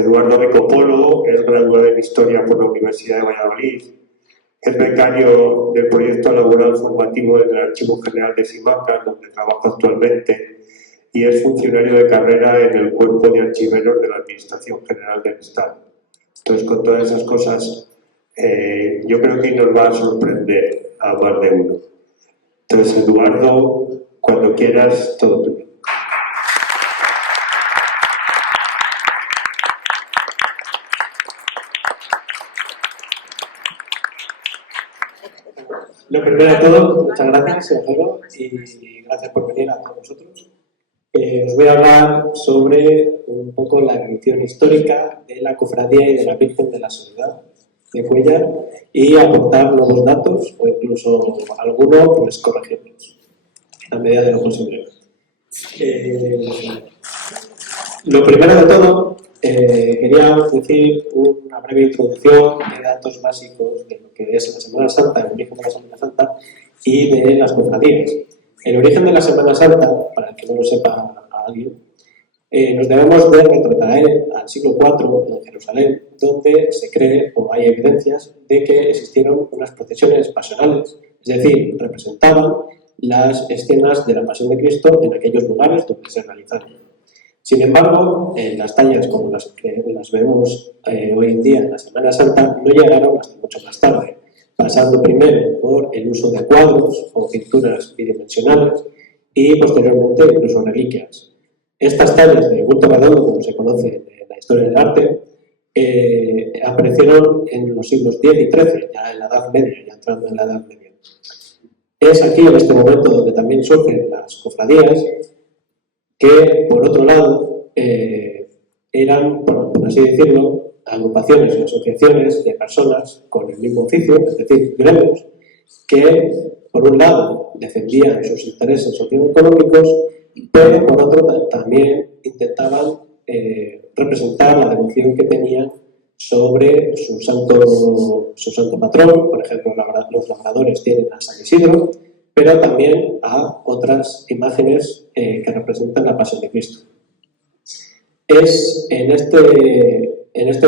Eduardo Becopolo es graduado en Historia por la Universidad de Valladolid, es becario del proyecto laboral formativo del Archivo General de Simancas, donde trabaja actualmente, y es funcionario de carrera en el Cuerpo de Archiveros de la Administración General del Estado. Entonces, con todas esas cosas, yo creo que nos va a sorprender a más de uno. Entonces, Eduardo, cuando quieras, todo tuyo. Lo primero de todo, muchas gracias, Alfredo, y gracias por venir a todos vosotros. Os voy a hablar sobre un poco la evolución histórica de la Cofradía y de la Virgen de la Soledad de Cuéllar y aportar nuevos datos o incluso alguno, pues corregirlos a medida de lo posible. Lo primero de todo, quería decir una breve introducción de datos básicos de lo que es la Semana Santa, el origen de la Semana Santa y de las cofradías. El origen de la Semana Santa, para el que no lo sepa a alguien, nos debemos de retrotraer al siglo IV en Jerusalén, donde se cree o hay evidencias de que existieron unas procesiones pasionales, es decir, representaban las escenas de la Pasión de Cristo en aquellos lugares donde se realizaron. Sin embargo, las tallas como las que las vemos hoy en día en la Semana Santa no llegaron hasta mucho más tarde, pasando primero por el uso de cuadros o pinturas bidimensionales y posteriormente incluso reliquias. Estas tallas de bulto redondo, como se conoce en la historia del arte, aparecieron en los siglos X y XIII, ya en la Edad Media, ya entrando en la Edad Media. Es aquí, en este momento, donde también surgen las cofradías, que, por otro lado, eran, por así decirlo, agrupaciones o asociaciones de personas con el mismo oficio, es decir, gremios, que, por un lado, defendían sus intereses socioeconómicos, pero, por otro, también intentaban representar la devoción que tenían sobre su santo patrón. Por ejemplo, los labradores tienen a San Isidro, pero también a otras imágenes que representan la Pasión de Cristo. Es en esta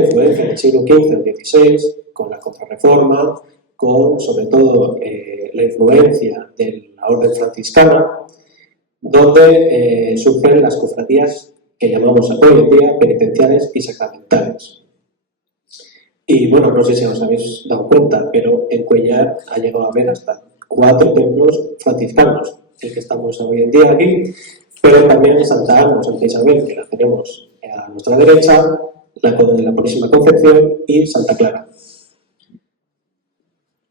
influencia del siglo XV o XVI, con la Contrarreforma, con sobre todo la influencia de la Orden Franciscana, donde surgen las cofradías que llamamos hoy en día penitenciales y sacramentales. Y bueno, no sé si os habéis dado cuenta, pero en Cuéllar ha llegado a haber hasta 4 templos franciscanos, el que estamos hoy en día aquí, pero también en Santa Ana o Santa Isabel, que la tenemos a nuestra derecha, la Purísima Concepción y Santa Clara.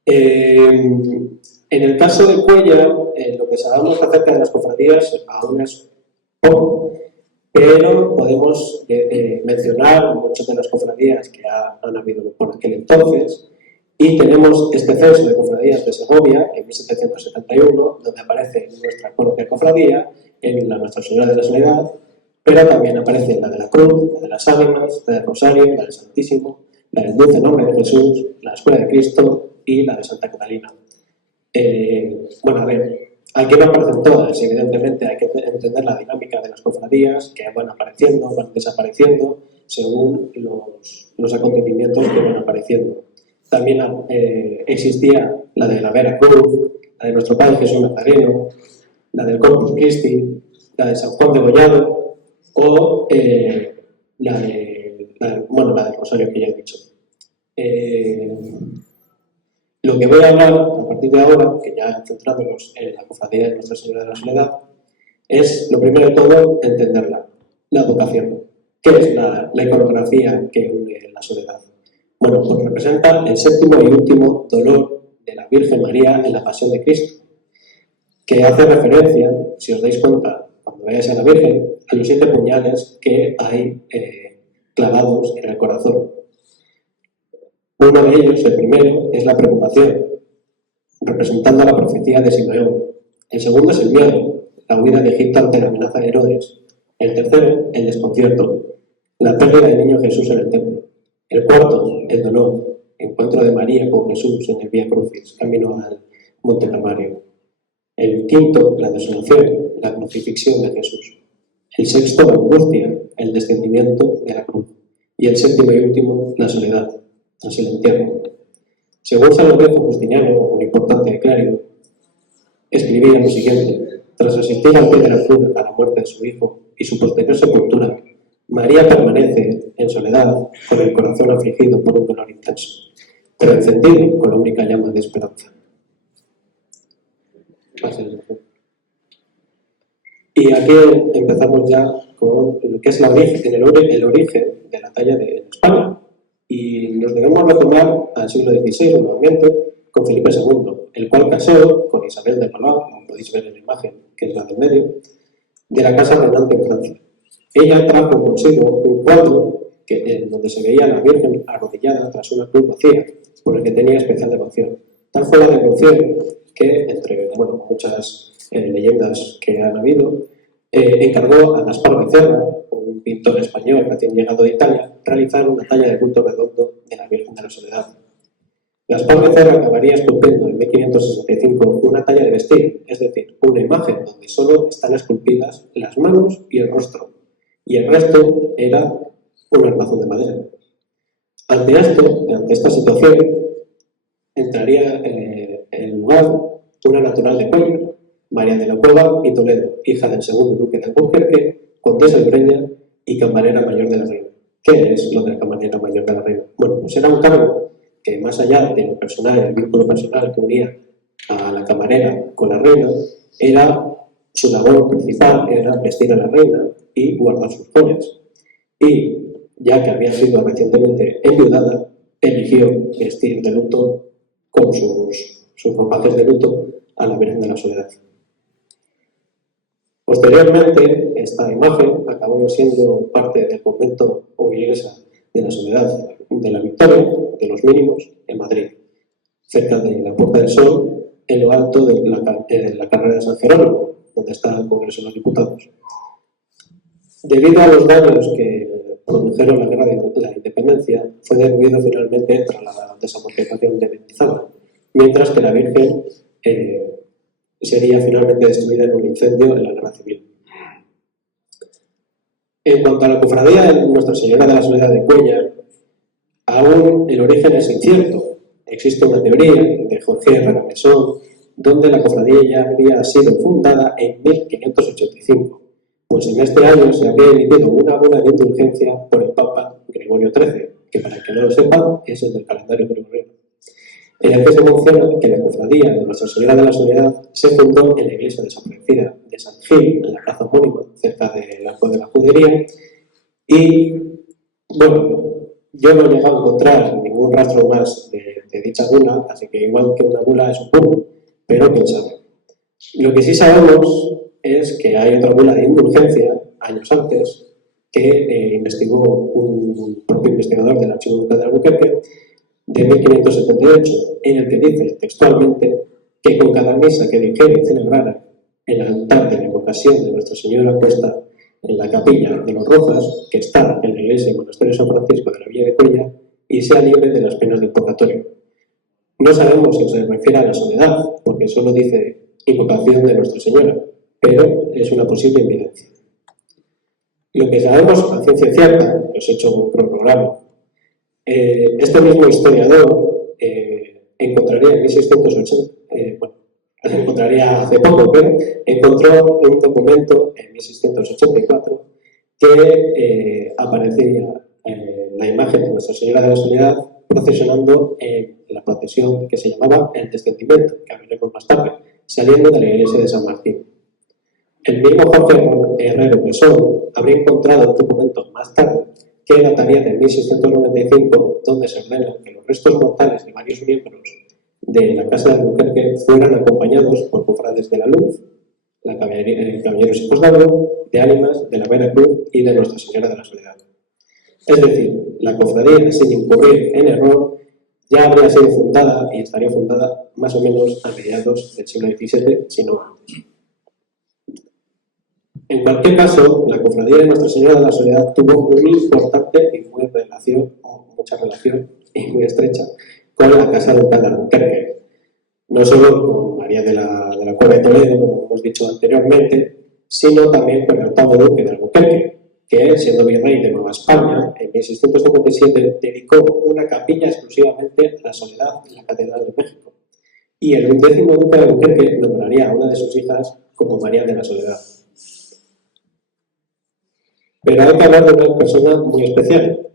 En el caso de Cuéllar, lo que sabemos acerca de las cofradías aún es poco, pero podemos mencionar muchas de las cofradías que han habido por aquel entonces. Y tenemos este censo de cofradías de Segovia, en 1771, donde aparece nuestra propia cofradía, en la Nuestra Señora de la Soledad, pero también aparece la de la Cruz, la de las Ánimas, la del Rosario, la del Santísimo, la del Dulce Nombre de Jesús, la Escuela de Cristo y la de Santa Catalina. Bueno, a ver, aquí no aparecen todas, evidentemente hay que entender la dinámica de las cofradías, que van apareciendo, van desapareciendo, según los acontecimientos que van apareciendo. También existía la de la Vera Cruz, la de nuestro Padre Jesús Nazareno, la del Corpus Christi, la de San Juan de Gollado o la del Rosario que ya he dicho. Lo que voy a hablar a partir de ahora, que ya centrándonos en la cofradía de Nuestra Señora de la Soledad, es lo primero de todo entenderla, la vocación. ¿Qué es la iconografía que une la soledad? Bueno, pues representa el séptimo y último dolor de la Virgen María en la Pasión de Cristo, que hace referencia, si os dais cuenta, cuando veáis a la Virgen, a los 7 puñales que hay clavados en el corazón. Uno de ellos, el primero, es la preocupación, representando la profecía de Simeón. El segundo es el miedo, la huida de Egipto ante la amenaza de Herodes. El tercero, el desconcierto, la pérdida del niño Jesús en el templo. El cuarto, el dolor, encuentro de María con Jesús en el Vía Crucis, camino al Monte Calvario. El quinto, la desolación, la crucifixión de Jesús. El sexto, la angustia, el descendimiento de la cruz. y el séptimo y último, la soledad, tras el entierro. Según San Lorenzo Justiniano, un importante clérigo, escribía lo siguiente: tras asistir al pie de la cruz a la muerte de su hijo y su posterior sepultura, María permanece en soledad, con el corazón afligido por un dolor intenso, pero encendido con la única llama de esperanza. Y aquí empezamos ya con lo que es el origen de la talla de España. Y nos debemos retomar al siglo XVI, nuevamente, con Felipe II, el cual casó con Isabel de Valois, como podéis ver en la imagen, que es la del medio, de la casa reinante en Francia. Ella trajo consigo un cuadro donde se veía a la Virgen arrodillada tras una cruz vacía, por el que tenía especial devoción. Tal fue la devoción que, entre muchas leyendas que han habido, encargó a Gaspar Becerra, un pintor español recién llegado de Italia, realizar una talla de culto redondo de la Virgen de la Soledad. Gaspar Becerra acabaría esculpiendo en 1565 una talla de vestir, es decir, una imagen donde solo están esculpidas las manos y el rostro, y el resto era un armazón de madera. Ante esta situación, entraría en lugar una natural de Cuéllar, María de la Cueva y Toledo, hija del segundo duque de Alburquerque, condesa de Breña y camarera mayor de la reina. ¿Qué es lo de la camarera mayor de la reina? Bueno, pues era un cargo que, más allá de lo personal, el vínculo personal que unía a la camarera con la reina, era su labor principal, era vestir a la reina y guardar sus joyas. Y, ya que había sido recientemente enviudada, eligió vestir de luto con sus ropajes de luto a la Virgen de la Soledad. Posteriormente, esta imagen acabó siendo parte del convento o iglesia de la Soledad de la Victoria, de los Mínimos, en Madrid, cerca de la Puerta del Sol, en lo alto de la carrera de San Jerónimo, donde está el Congreso de los Diputados. Debido a los daños que produjeron la Guerra de la Independencia, fue derruido finalmente tras la desamortización de Mendizábal, mientras que la Virgen sería finalmente destruida en un incendio en la Guerra Civil. En cuanto a la cofradía de Nuestra Señora de la Soledad de Cuéllar, aún el origen es incierto. Existe una teoría de Jorge Herrera Mesón, donde la cofradía ya había sido fundada en 1585, pues en este año se había emitido una bula de indulgencia por el Papa Gregorio XIII, que, para el que no lo sepa, es el del calendario gregoriano, en el que se menciona que la cofradía de Nuestra Señora de la Soledad se fundó en la iglesia desaparecida de San Gil, en la plaza homónima, cerca del Arco de la Judería, y, bueno, yo no he llegado a encontrar ningún rastro más de dicha bula, así que igual que una bula es un bulo, pero quién sabe. Lo que sí sabemos es que hay otra bula de indulgencia, años antes, que investigó un propio investigador del Archivo Ducal de Albuquerque, de 1578, en el que dice textualmente que con cada misa que dijera y celebrara el altar de la invocación de Nuestra Señora puesta en la capilla de los Rozas, que está en la iglesia y monasterio de San Francisco de la Villa de Cuéllar, y sea libre de las penas del purgatorio. No sabemos si se refiere a la soledad, porque solo dice invocación de Nuestra Señora, pero es una posible evidencia. Lo que sabemos a ciencia cierta, os he hecho un programa, este mismo historiador encontraría en 1680, encontraría hace poco, pero encontró un documento en 1684 que aparecía la imagen de Nuestra Señora de la Soledad procesionando en la procesión que se llamaba el Descendimiento, que hablaremos más tarde, saliendo de la iglesia de San Martín. El mismo Jorge Herrero Mesón habría encontrado un documento más tarde que dataría de 1695, donde se ordena que los restos mortales de varios miembros de la Casa de Albuquerque fueran acompañados por cofrades de la Luz, Caballeros Hijos de Oro, de Ánimas, de la Vera Cruz y de Nuestra Señora de la Soledad. Es decir, la cofradía, sin incurrir en error, ya habría sido fundada y estaría fundada más o menos a mediados del siglo XVII, si no antes. En cualquier caso, la cofradía de Nuestra Señora de la Soledad tuvo muy importante y mucha relación y muy estrecha con la Casa Ducal de Albuquerque. No solo con María de la Cueva de Toledo, como hemos dicho anteriormente, sino también con el octavo duque de Albuquerque, que, siendo virrey de Nueva España, en 1657 dedicó una capilla exclusivamente a la Soledad en la Catedral de México. Y el 11º duque de Albuquerque nombraría a una de sus hijas como María de la Soledad. Pero hay que hablar de una persona muy especial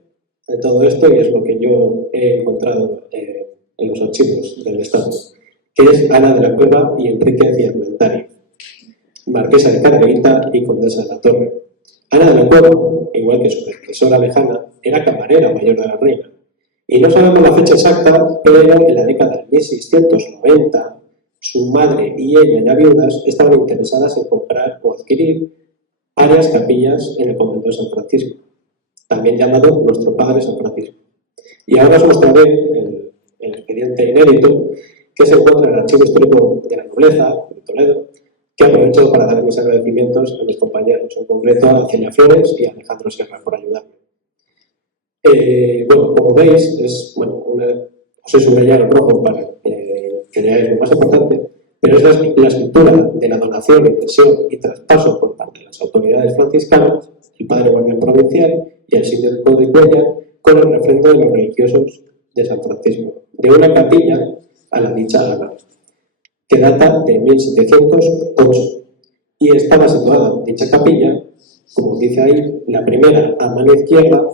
en todo esto, y es lo que yo he encontrado en los archivos del Estado, que es Ana de la Cueva y Enrique de Armendari, marquesa de Carmelita y condesa de la Torre. Ana de la Cueva, igual que su predecesora lejana, era camarera mayor de la reina. Y no sabemos la fecha exacta, pero en la década de 1690, su madre y ella, ya viudas, estaban interesadas en comprar o adquirir varias capillas en el convento de San Francisco, también llamado Nuestro Padre San Francisco. Y ahora os mostraré el expediente inédito que se encuentra en el Archivo Histórico de la Nobleza, de Toledo, que aprovecho para dar mis agradecimientos a mis compañeros, en concreto a Celia Flores y a Alejandro Sierra por ayudarme. Bueno, como veis, os he subrayado en rojo para que veáis lo más importante, pero es la escritura de la donación, inversión y traspaso por parte de las autoridades franciscanas, el padre guardián provincial y el síndico de Cuellar, con el refrendo de los religiosos de San Francisco, de una capilla a la dicha Ana, que data de 1708, y estaba situada dicha capilla, como dice ahí, la primera a mano izquierda,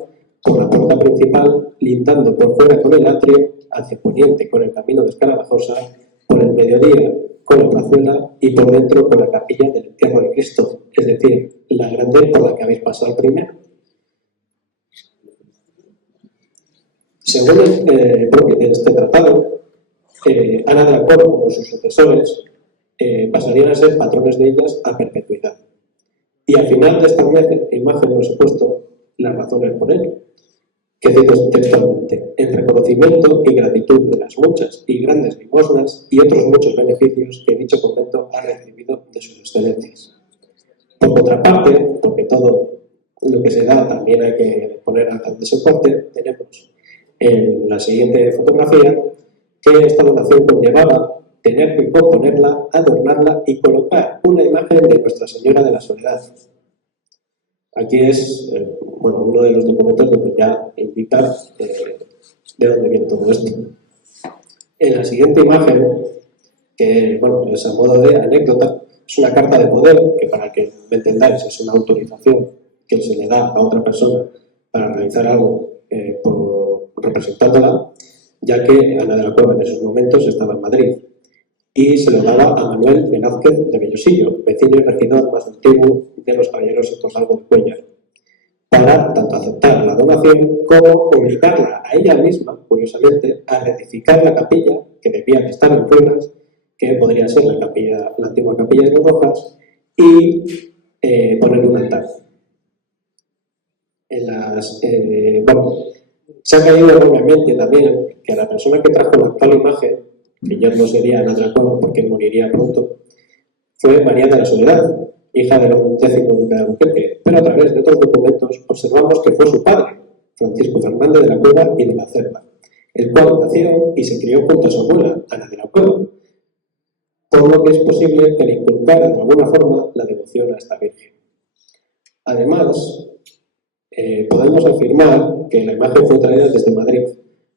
por la puerta principal, lindando por fuera con el atrio, hacia poniente con el camino de Escarabajosa, por el mediodía con la plazuela y por dentro con la capilla del entierro de Cristo, es decir, la grande por la que habéis pasado primero. Según el propio de este tratado, Ana de la Cueva, como sus sucesores, pasarían a ser patrones de ellas a perpetuidad. Y al final de esta imagen os he puesto las razones por ello, que cito textualmente: en reconocimiento y gratitud de las muchas y grandes limosnas y otros muchos beneficios que dicho convento ha recibido de sus excelencias. Por otra parte, porque todo lo que se da también hay que poner al soporte, tenemos en la siguiente fotografía que esta donación conllevaba tener que componerla, adornarla y colocar una imagen de Nuestra Señora de la Soledad. Aquí es uno de los documentos donde ya indica de dónde viene todo esto. En la siguiente imagen, que es a modo de anécdota, es una carta de poder, que para que me entendáis es una autorización que se le da a otra persona para realizar algo representándola, ya que Ana de la Cueva en esos momentos estaba en Madrid, y se lo daba a Manuel Velázquez de Bellosillo, vecino y regidor más antiguo de los caballeros de Tosalvo de Cuellar, para tanto aceptar la donación como obligarla a ella misma, curiosamente, a rectificar la capilla, que debía de estar en ruinas, que podría ser la antigua capilla de los Rojas, y poner un altar. Se ha caído enormemente también que la persona que trajo la actual imagen, que ya no sería Ana de la Cueva porque moriría pronto, fue María de la Soledad, hija del 11º duque de Albuquerque, pero a través de otros documentos observamos que fue su padre, Francisco Fernández de la Cueva y de la Cerda, el cual nació y se crió junto a su abuela, Ana de la Cueva, por lo que es posible que le inculcara de alguna forma la devoción a esta Virgen. Además, podemos afirmar que la imagen fue traída desde Madrid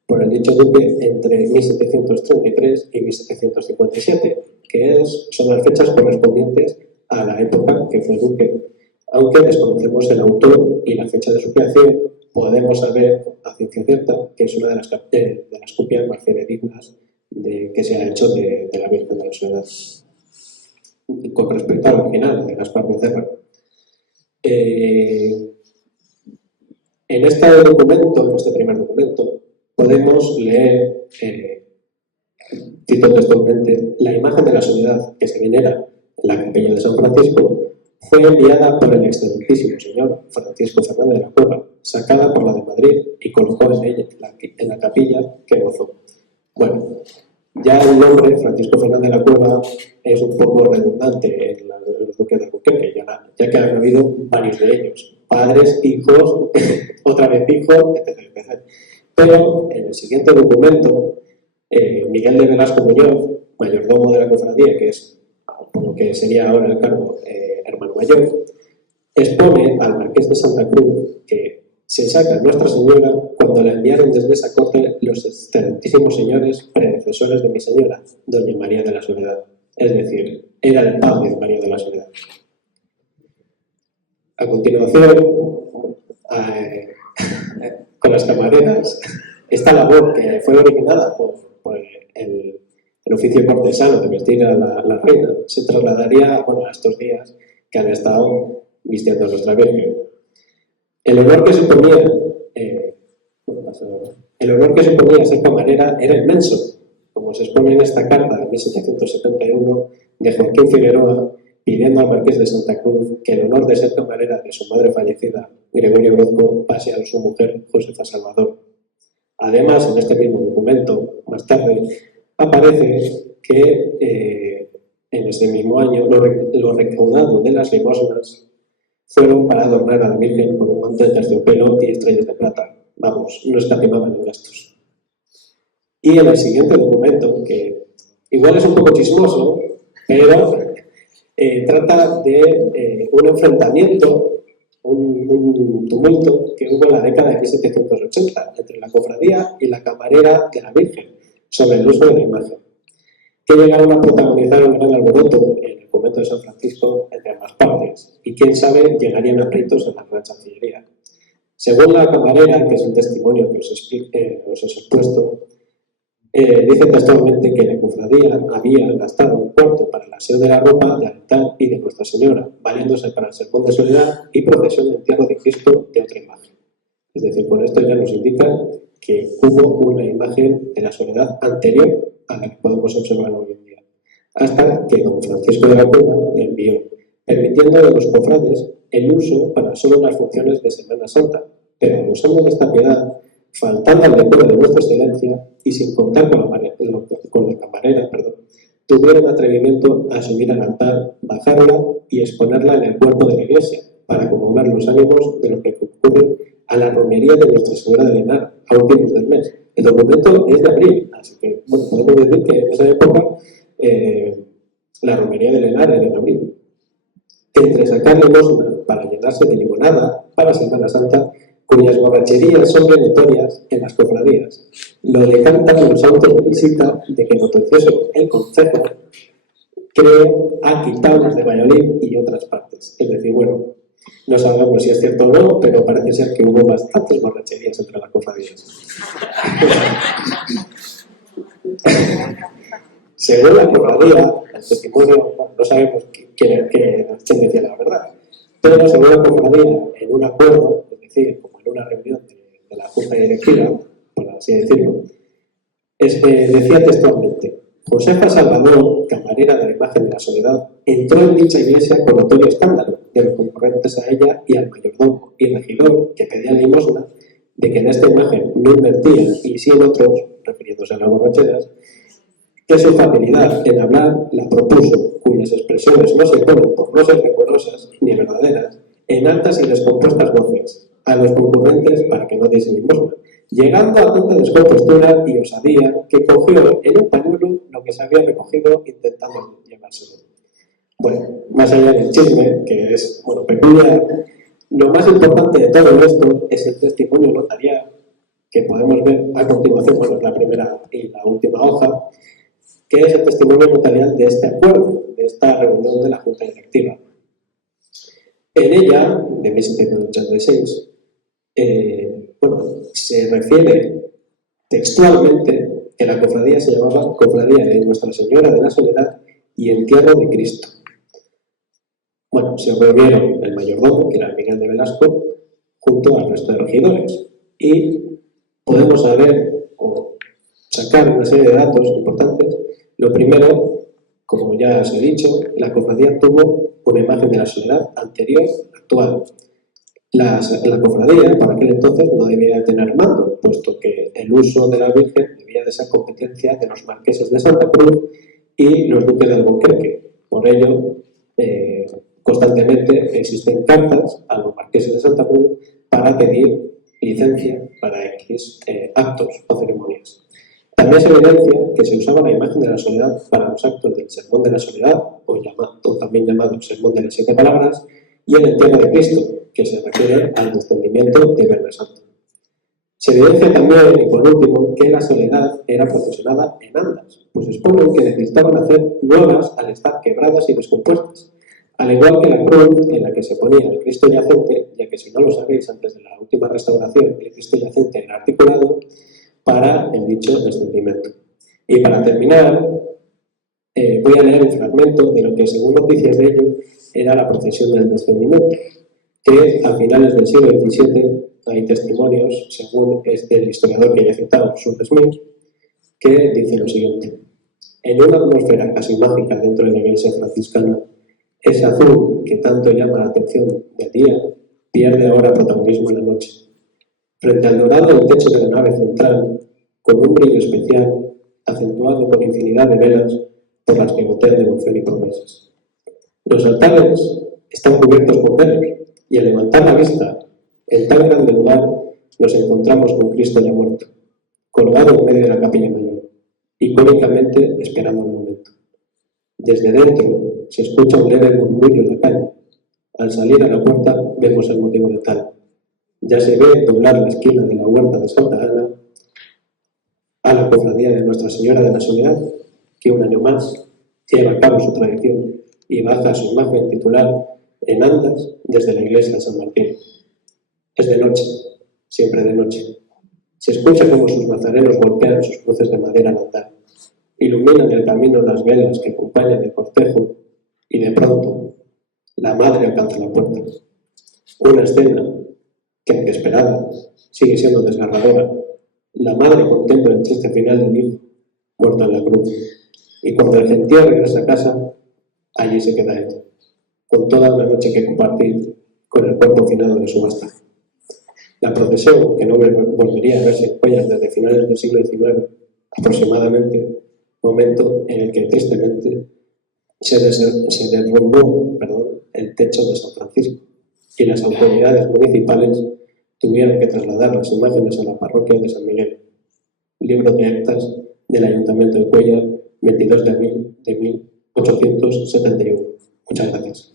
por el dicho duque entre 1733 y 1757, que son las fechas correspondientes a la época que fue duque. Aunque desconocemos el autor y la fecha de su creación, podemos saber a ciencia cierta que es una de las copias más fidedignas que se ha hecho de la Virgen de la Soledad, con respecto al original de Gaspar Becerra. En este documento, en este primer documento, podemos leer, cito textualmente: la imagen de la Soledad que se venera en la capilla de San Francisco fue enviada por el excelentísimo señor Francisco Fernández de la Cueva, sacada por la de Madrid y colocó en ella, en la capilla que gozó. Bueno, ya el nombre Francisco Fernández de la Cueva es un poco redundante en los duques de Albuquerque, ya que han habido varios de ellos, padres, hijos, otra vez hijos, etc. Pero en el siguiente documento, Miguel de Velasco Muñoz, mayordomo de la cofradía, que es por lo que sería ahora el cargo hermano mayor, expone al marqués de Santa Cruz que se saca Nuestra Señora cuando la enviaron desde esa corte los excelentísimos señores predecesores de mi señora, doña María de la Soledad. Es decir, era el padre de María de la Soledad. A continuación, con las camareras, esta labor que fue originada por el oficio cortesano de vestir a la reina se trasladaría a estos días que han estado vistiendo a nuestra Virgen. El honor que suponía ser camarera era inmenso, como se expone en esta carta de 1771 de Joaquín Figueroa, pidiendo al marqués de Santa Cruz que el honor de ser camarera de su madre fallecida, Gregorio Orozco, pase a su mujer, Josefa Salvador. Además, en este mismo documento, más tarde, aparece que en ese mismo año lo recaudado de las limosnas fueron para adornar a la Virgen con un manto de terciopelo y estrellas de plata. Vamos, no escatimaban en gastos. Y en el siguiente documento, que igual es un poco chismoso, pero trata de un enfrentamiento, un tumulto que hubo en la década de 1780 entre la cofradía y la camarera de la Virgen sobre el uso de la imagen, que llegaron a protagonizar un gran alboroto en el convento de San Francisco entre ambas partes, y quién sabe, llegarían a pleitos en la Gran Chancillería. Según la camarera, que es el testimonio que os he expuesto, dice textualmente que la cofradía había gastado un cuarto para el aseo de la ropa, de altar y de Nuestra Señora, valiéndose para el sermón de soledad y procesión de entierro de Cristo de otra imagen. Es decir, con esto ya nos indica que hubo una imagen de la soledad anterior a la que podemos observar hoy en día, hasta que don Francisco de la Cueva le envió, permitiendo a los cofrades el uso para solo las funciones de Semana Santa, pero abusando de esta piedad, faltando al decoro de nuestra excelencia y sin contar con la camarera, tuvieron atrevimiento a subir al altar, bajarla y exponerla en el cuerpo de la iglesia, para conmover los ánimos de lo que concurren a la romería de Nuestra Señora de Lenar a últimos del mes. El documento es de abril, así que podemos decir que en esa época la romería de Lenar era en abril. Entre sacar limosna para llenarse de limonada para Semana Santa, cuyas borracherías son bien notorias en las cofradías, lo decantan los autos de visita de que noticioso el concejo creo ha quitado las de Valladolid y otras partes. Es decir, bueno, no sabemos si es cierto o no, pero parece ser que hubo bastantes borracherías entre las cofradías. Según la cofradía, el testimonio, no sabemos quién decía la verdad, pero según la cofradía, en un acuerdo, es decir, como en una reunión de la junta directiva, por así decirlo, decía textualmente: Josefa Salvador, camarera de la imagen de la Soledad, entró en dicha iglesia con notorio escándalo de los concurrentes a ella y al mayordomo y regidor que pedían limosna de que en esta imagen no invertían y sí en otros, refiriéndose a las borracheras, que su facilidad en hablar la propuso, cuyas expresiones no se ponen por no ser decorosas ni verdaderas, en altas y descompuestas voces, a los concurrentes para que no diesen limosna, llegando a tanta descompostura y osadía que cogió en un pañuelo lo que se había recogido intentando llevárselo. Bueno, más allá del chisme, que es peculiar, lo más importante de todo esto es el testimonio notarial que podemos ver a continuación, la primera y la última hoja, que es el testimonio notarial de este acuerdo, de esta reunión de la Junta Directiva. En ella, de 1786, se refiere textualmente que la cofradía se llamaba Cofradía de Nuestra Señora de la Soledad y Entierro de Cristo. Bueno, se reunieron el mayordomo, que era Miguel de Velasco, junto al resto de regidores, y podemos saber o sacar una serie de datos importantes. Lo primero, como ya os he dicho, la cofradía tuvo una imagen de la Soledad anterior, actual. La cofradía, para aquel entonces, no debía tener mando, puesto que el uso de la Virgen debía de ser competencia de los marqueses de Santa Cruz y los duques de Albuquerque. Por ello, constantemente existen cartas a los marqueses de Santa Cruz para pedir licencia para X actos o ceremonias. También se evidencia que se usaba la imagen de la Soledad para los actos del Sermón de la Soledad, o también llamado Sermón de las 7 Palabras, y el entierro de Cristo, que se refiere al descendimiento de Viernes Santo. Se evidencia también, y por último, que la soledad era procesionada en andas, pues exponen que necesitaban hacer nuevas al estar quebradas y descompuestas, al igual que la cruz en la que se ponía el Cristo yacente, ya que si no lo sabéis, antes de la última restauración, el Cristo yacente era articulado para el dicho descendimiento. Y para terminar, voy a leer un fragmento de lo que, según noticias de ello, era la procesión del descendimiento, que a finales del siglo XVII hay testimonios, según el historiador que ya he citado, Jules Smith, que dice lo siguiente: en una atmósfera casi mágica dentro de la iglesia franciscana, ese azul que tanto llama la atención del día pierde ahora protagonismo en la noche. Frente al dorado del techo de la nave central, con un brillo especial, acentuado por infinidad de velas por las que gotean devoción y promesas. Los altares están cubiertos por velos, y al levantar la vista en tan grande lugar nos encontramos con Cristo ya muerto, colgado en medio de la capilla mayor, icónicamente esperando un momento. Desde dentro se escucha un leve murmullo en la calle. Al salir a la puerta vemos el motivo de tal. Ya se ve doblar la esquina de la huerta de Santa Ana a la cofradía de Nuestra Señora de la Soledad, que un año más lleva a cabo su tradición y baja su imagen titular en andas desde la iglesia de San Martín. Es de noche, siempre de noche. Se escucha como sus nazarenos golpean sus cruces de madera al andar. Iluminan el camino las velas que acompañan el cortejo y de pronto la madre alcanza la puerta. Una escena que, aunque esperada, sigue siendo desgarradora. La madre contempla el triste final del hijo, muerto en la cruz. Y cuando el gentío regresa a casa, allí se queda él, con toda una noche que compartir con el cuerpo finado de su vástago. La procesión, que no volvería a verse en Cuéllar desde finales del siglo XIX, aproximadamente, momento en el que tristemente se derrumbó el techo de San Francisco y las autoridades municipales tuvieron que trasladar las imágenes a la parroquia de San Miguel. Libro de actas del Ayuntamiento de Cuéllar, 22 de abril de 1871. Muchas gracias.